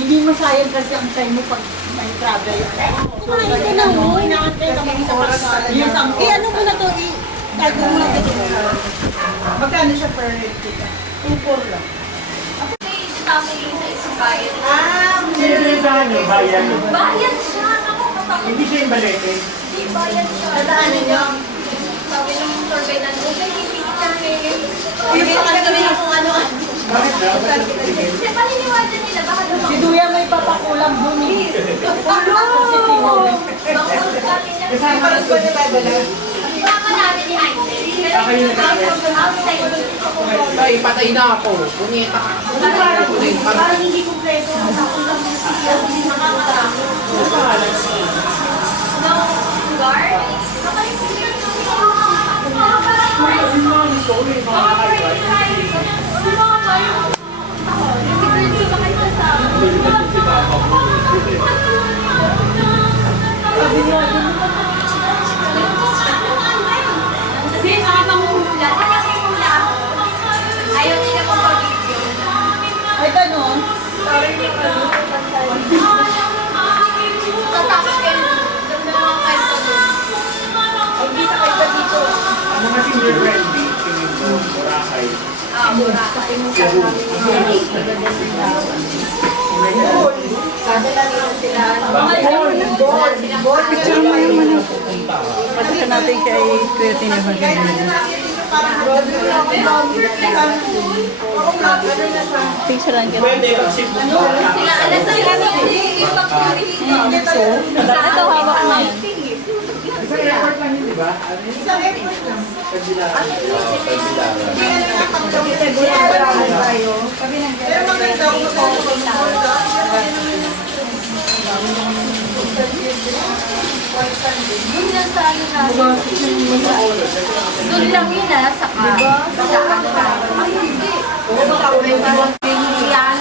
Hindi masayang kasi ang time mo pag may travel. Kumain ka na mo. Inaantay ka mga oras sa Ano mo na to? Tago mo na to. Magkano siya per head kita? 2-4 lang. Bayan. Bayan siya! Ako, kasama. Hindi siya yung balete. Hindi, bayan siya. Tadaanan niyo. Sabi ng survey na doon, may titigit siya ngayon. Yung sa kanila kami na kung ano. Bakit daw? Kasi paniniwala nila, baka daw Si Duya may papakulang bumi. makulit kami niya. Kasama rin ko na babala. Baka namin ni Ainte. Pero Kayo na outside, Ay, patay na ako. Punyeta ka. Parang hindi kumpleto. Nakulang mo siya. Hindi nakakatakot. no guard. Nakalimutan ko. Ayaw nila kong pag-video. Ay, ganun. Tatapos kayo ng mga kwento doon. Hindi sa kayo dito. Ang mga senior friendly, tingin ko, Boracay. Boracay. Picture mo yung ano. Pagkita natin kay Kuya Tinavan. Picturean ka. Pwede, mag-sip mo. Sila, alas na sila Ito, hawak mo yan. Isang effort lang yun, di ba? Isang effort lang. Pero maganda kung Doon lang sa ano na. Doon lang yun sa ano na. Ay, hindi. May parang yan.